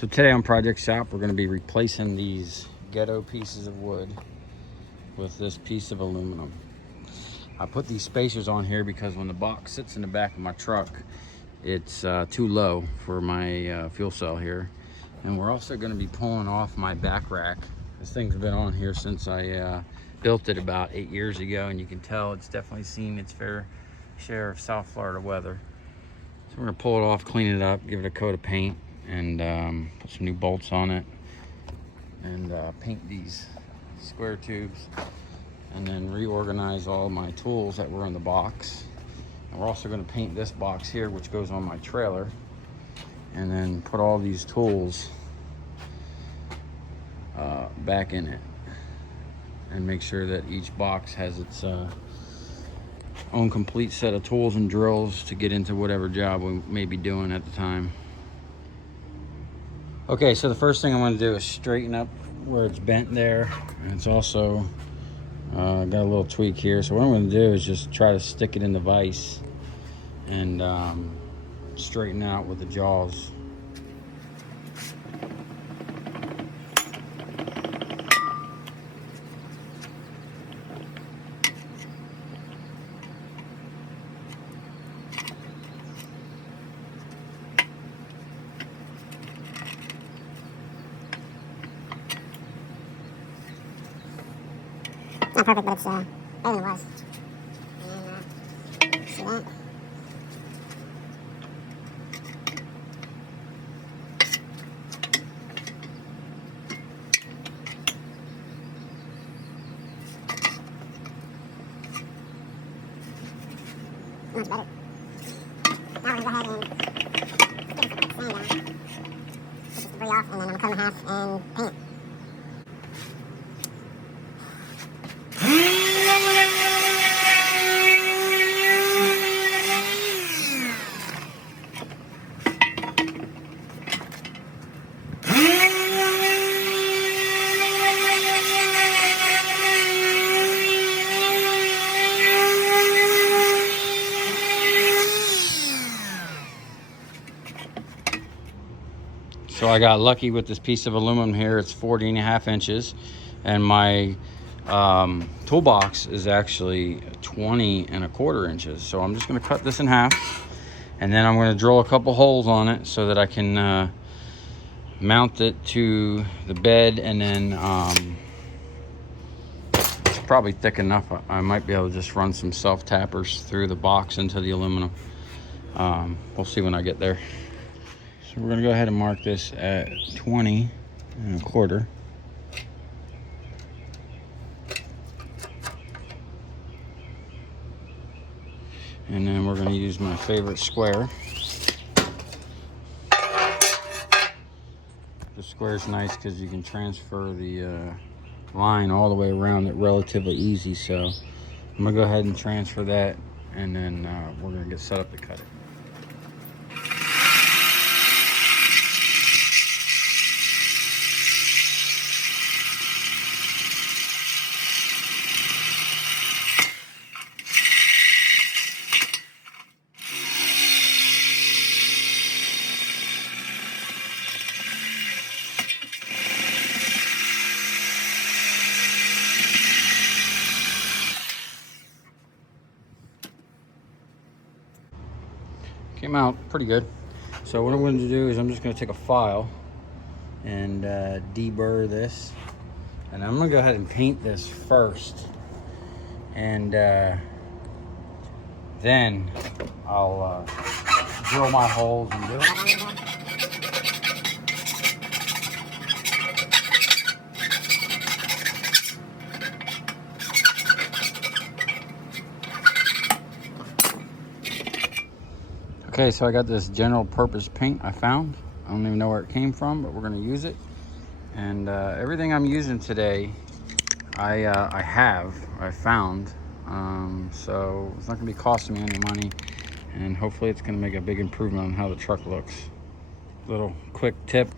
So today on Project Shop, we're going to be replacing these ghetto pieces of wood with this piece of aluminum. I put these spacers on here because when the box sits in the back of my truck, it's too low for my fuel cell here. And we're also going to be pulling off my back rack. This thing's been on here since I built it about 8 years ago, and you can tell it's definitely seen its fair share of South Florida weather. So we're going to pull it off, clean it up, give it a coat of paint, and put some new bolts on it, and paint these square tubes, and then reorganize all my tools that were in the box. And we're also going to paint this box here, which goes on my trailer, and then put all these tools back in it, and make sure that each box has its own complete set of tools and drills to get into whatever job we may be doing at the time. Okay, so the first thing I'm going to do is straighten up where it's bent there, and it's also got a little tweak here. So what I'm going to do is just try to stick it in the vise and straighten out with the jaws. Not perfect, but it's better than it was. And see that? Much better. Now we're gonna go ahead and get some sand down. Get this debris off, and then I'm gonna cut in half and paint it. So I got lucky with this piece of aluminum here. It's 40.5 inches, and my toolbox is actually 20.25 inches. So I'm just going to cut this in half, and then I'm going to drill a couple holes on it so that I can mount it to the bed, and then it's probably thick enough. I might be able to just run some self-tappers through the box into the aluminum. We'll see when I get there. So we're gonna go ahead and mark this at 20.25. And then we're gonna use my favorite square. The square is nice because you can transfer the line all the way around it relatively easy. So I'm gonna go ahead and transfer that, and then we're gonna get set up to cut it. Came out pretty good. So what I'm going to do is I'm just going to take a file and deburr this, and I'm going to go ahead and paint this first, and then I'll drill my holes and do it. Okay, so I got this general purpose paint I found. I don't even know where it came from, but we're gonna use it. And everything I'm using today, I found. So it's not gonna be costing me any money, and hopefully it's gonna make a big improvement on how the truck looks. Little quick tip,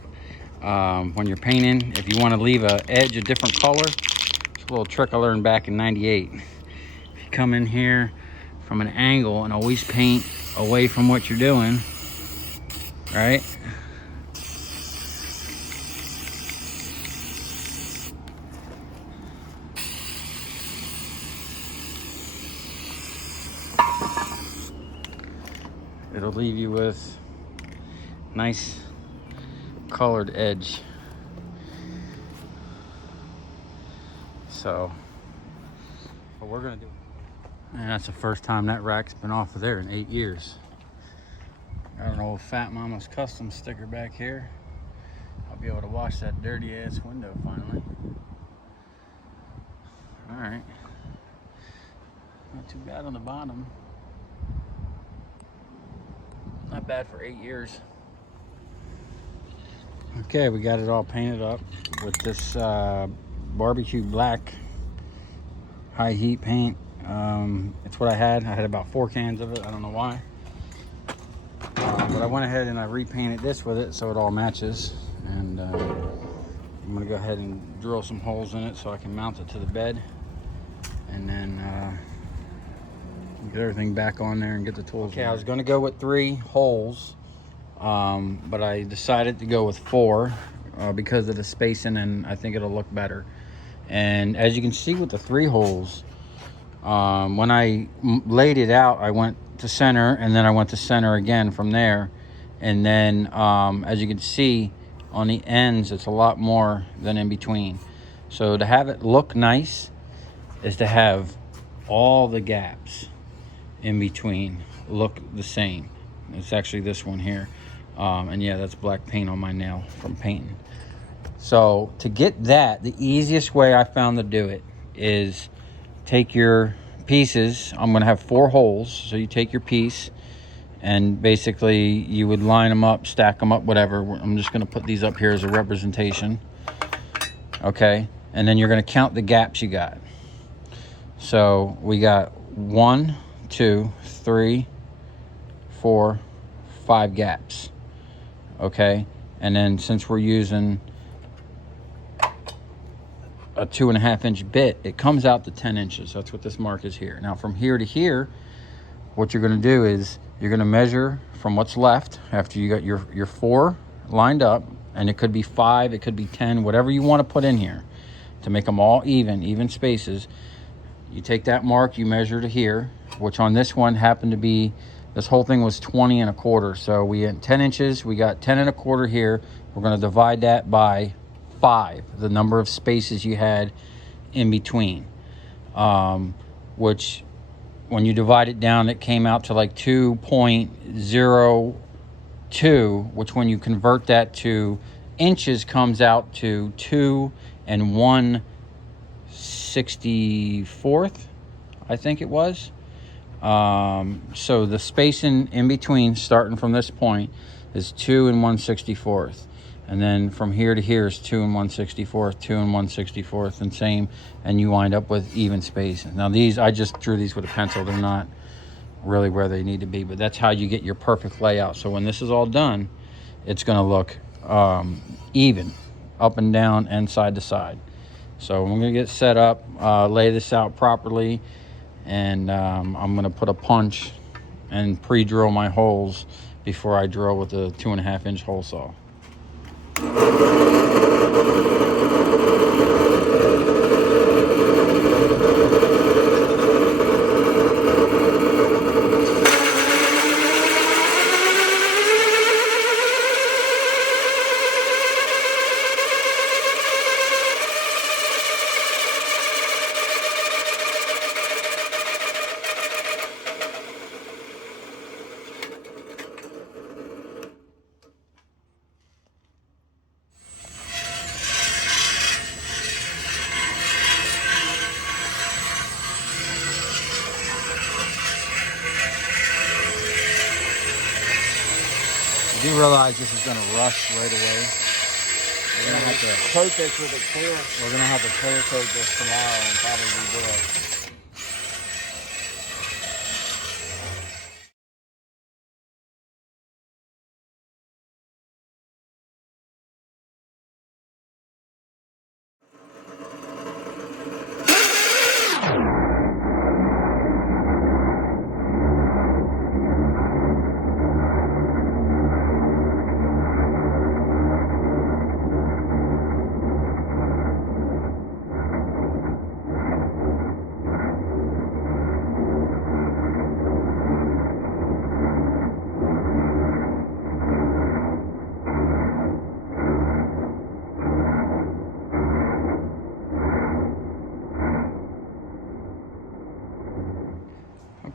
when you're painting, if you wanna leave an edge a different color, it's a little trick I learned back in '98. If you come in here from an angle and always paint away from what you're doing, right? it'll leave you with nice colored edge. So what we're gonna do, and that's the first time that rack's been off of there in 8 years. Got an old Fat Mama's Custom sticker back here. I'll be able to wash that dirty ass window finally. All right, not too bad on the bottom. Not bad for 8 years. Okay, we got it all painted up with this barbecue black high heat paint. It's what I had. I had about 4 cans of it. I don't know why. But I went ahead and I repainted this with it so it all matches. And I'm gonna go ahead and drill some holes in it so I can mount it to the bed. And then get everything back on there and get the tools. Okay, I was gonna go with 3 holes, but I decided to go with 4 because of the spacing, and I think it'll look better. And as you can see with the 3 holes, when I laid it out, I went to center and then I went to center again from there. And then as you can see on the ends, it's a lot more than in between. So to have it look nice is to have all the gaps in between look the same. It's actually this one here. And yeah, that's black paint on my nail from painting. So to get that, the easiest way I found to do it is take your pieces. I'm gonna have 4 holes. So you take your piece and basically you would line them up, stack them up, whatever. I'm just gonna put these up here as a representation. Okay, and then you're gonna count the gaps you got. So we got 1, 2, 3, 4, 5 gaps. Okay, and then since we're using a 2.5 inch bit, it comes out to 10 inches. That's what this mark is here. Now from here to here, what you're going to do is you're going to measure from what's left after you got your 4 lined up, and it could be 5, it could be 10, whatever you want to put in here to make them all even spaces. You take that mark, you measure to here, which on this one happened to be, this whole thing was 20 1/4. So we had 10 inches, we got 10 1/4 here. We're going to divide that by 5, the number of spaces you had in between, which when you divide it down, it came out to like 2.02, which when you convert that to inches comes out to 2 1/64, I think it was. So the spacing in between, starting from this point, is 2 1/64. And then from here to here is 2 1/64, 2 1/64, and same, and you wind up with even spacing. Now these, I just drew these with a pencil. They're not really where they need to be, but that's how you get your perfect layout. So when this is all done, it's gonna look even, up and down and side to side. So I'm gonna get set up, lay this out properly, and I'm gonna put a punch and pre-drill my holes before I drill with the 2.5 inch hole saw. I do realize this is going to rush right away. We're going to have to coat this with a clear. We're going to have to clear coat this tomorrow and probably redo it.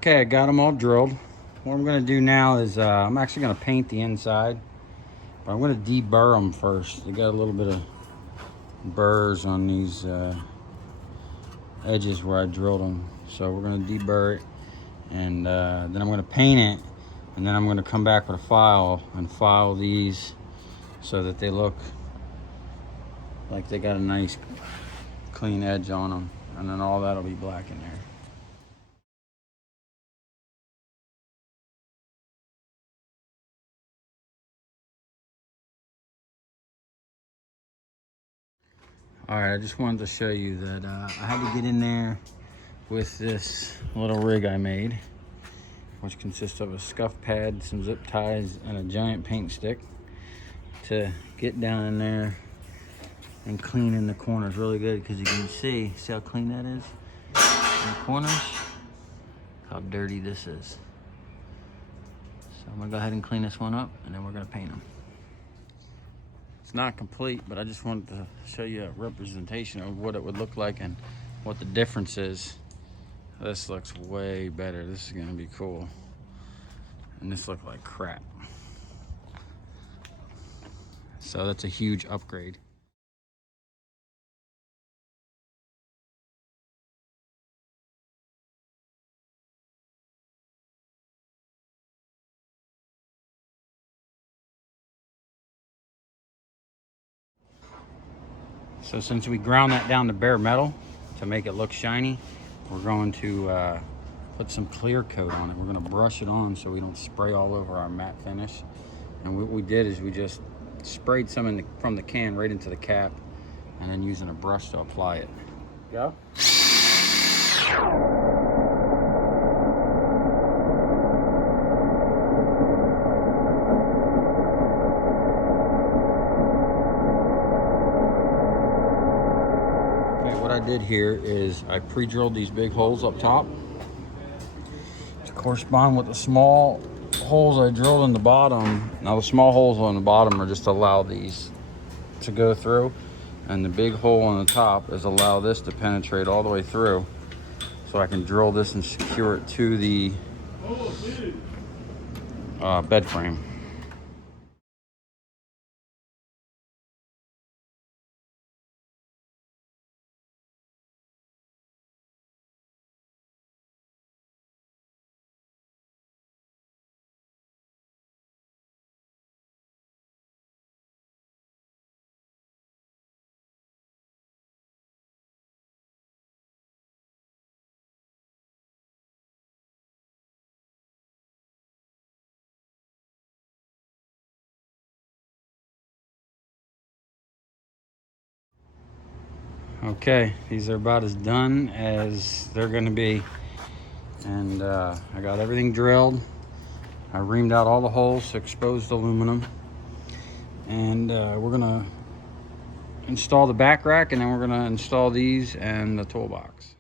Okay, I got them all drilled. What I'm gonna do now is I'm actually gonna paint the inside, but I'm gonna deburr them first. They got a little bit of burrs on these edges where I drilled them. So we're gonna deburr it, and then I'm gonna paint it, and then I'm gonna come back with a file and file these so that they look like they got a nice clean edge on them, and then all that'll be black in there. All right, I just wanted to show you that I had to get in there with this little rig I made, which consists of a scuff pad, some zip ties, and a giant paint stick to get down in there and clean in the corners really good, because you can see how clean that is in the corners, how dirty this is. So I'm gonna go ahead and clean this one up, and then we're gonna paint them. It's not complete, but I just wanted to show you a representation of what it would look like and what the difference is. This looks way better. This is gonna be cool. And this looked like crap. So that's a huge upgrade. So since we ground that down to bare metal to make it look shiny, we're going to put some clear coat on it. We're going to brush it on so we don't spray all over our matte finish. And what we did is we just sprayed some from the can right into the cap, and then using a brush to apply it. Go. What I did here is I pre-drilled these big holes up top to correspond with the small holes I drilled in the bottom. Now the small holes on the bottom are just to allow these to go through, and the big hole on the top is allow this to penetrate all the way through, so I can drill this and secure it to the bed frame. Okay, these are about as done as they're gonna be. And I got everything drilled. I reamed out all the holes to exposed aluminum. And we're gonna install the back rack, and then we're gonna install these and the toolbox.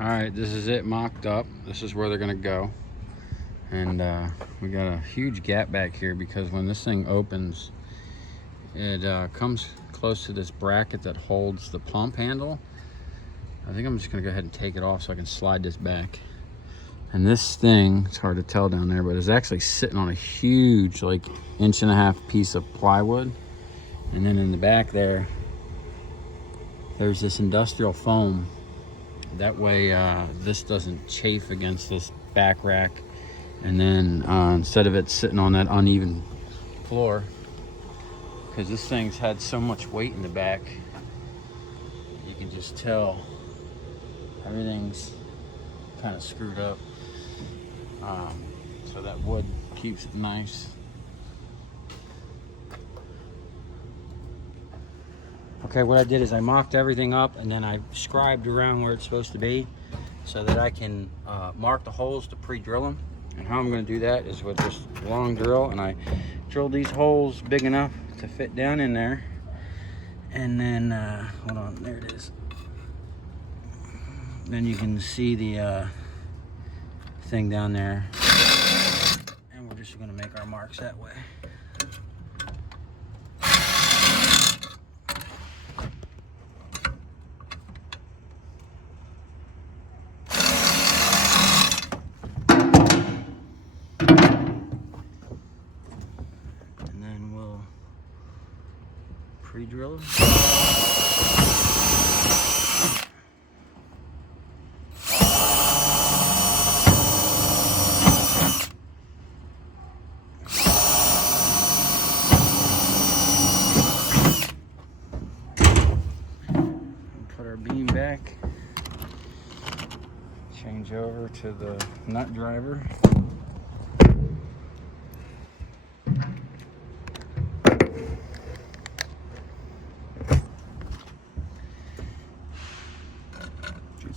All right, this is it mocked up. This is where they're gonna go. And we got a huge gap back here because when this thing opens, it comes close to this bracket that holds the pump handle. I think I'm just gonna go ahead and take it off so I can slide this back. And this thing, it's hard to tell down there, but it's actually sitting on a huge, like 1.5-inch piece of plywood. And then in the back there, there's this industrial foam. That way this doesn't chafe against this back rack. And then instead of it sitting on that uneven floor, because this thing's had so much weight in the back, you can just tell everything's kind of screwed up. So that wood keeps it nice. Okay, what I did is I mocked everything up, and then I scribed around where it's supposed to be. so that I can mark the holes to pre-drill them. And how I'm going to do that is with this long drill, and I drill these holes big enough to fit down in there. And then, hold on, there it is. Then you can see the thing down there. And we're just going to make our marks that way. Pre-drill them. Put our beam back. Change over to the nut driver.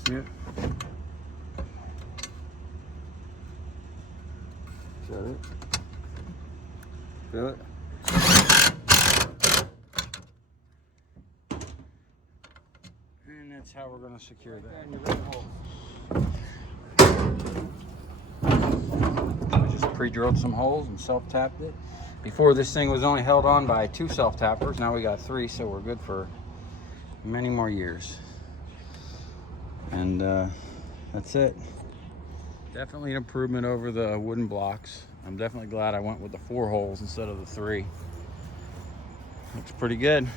See it? Is that it? Feel it? And that's how we're going to secure that. I just pre-drilled some holes and self-tapped it. Before, this thing was only held on by 2 self-tappers. Now we got 3, so we're good for many more years. And that's it. Definitely an improvement over the wooden blocks. I'm definitely glad I went with the 4 holes instead of the 3. Looks pretty good.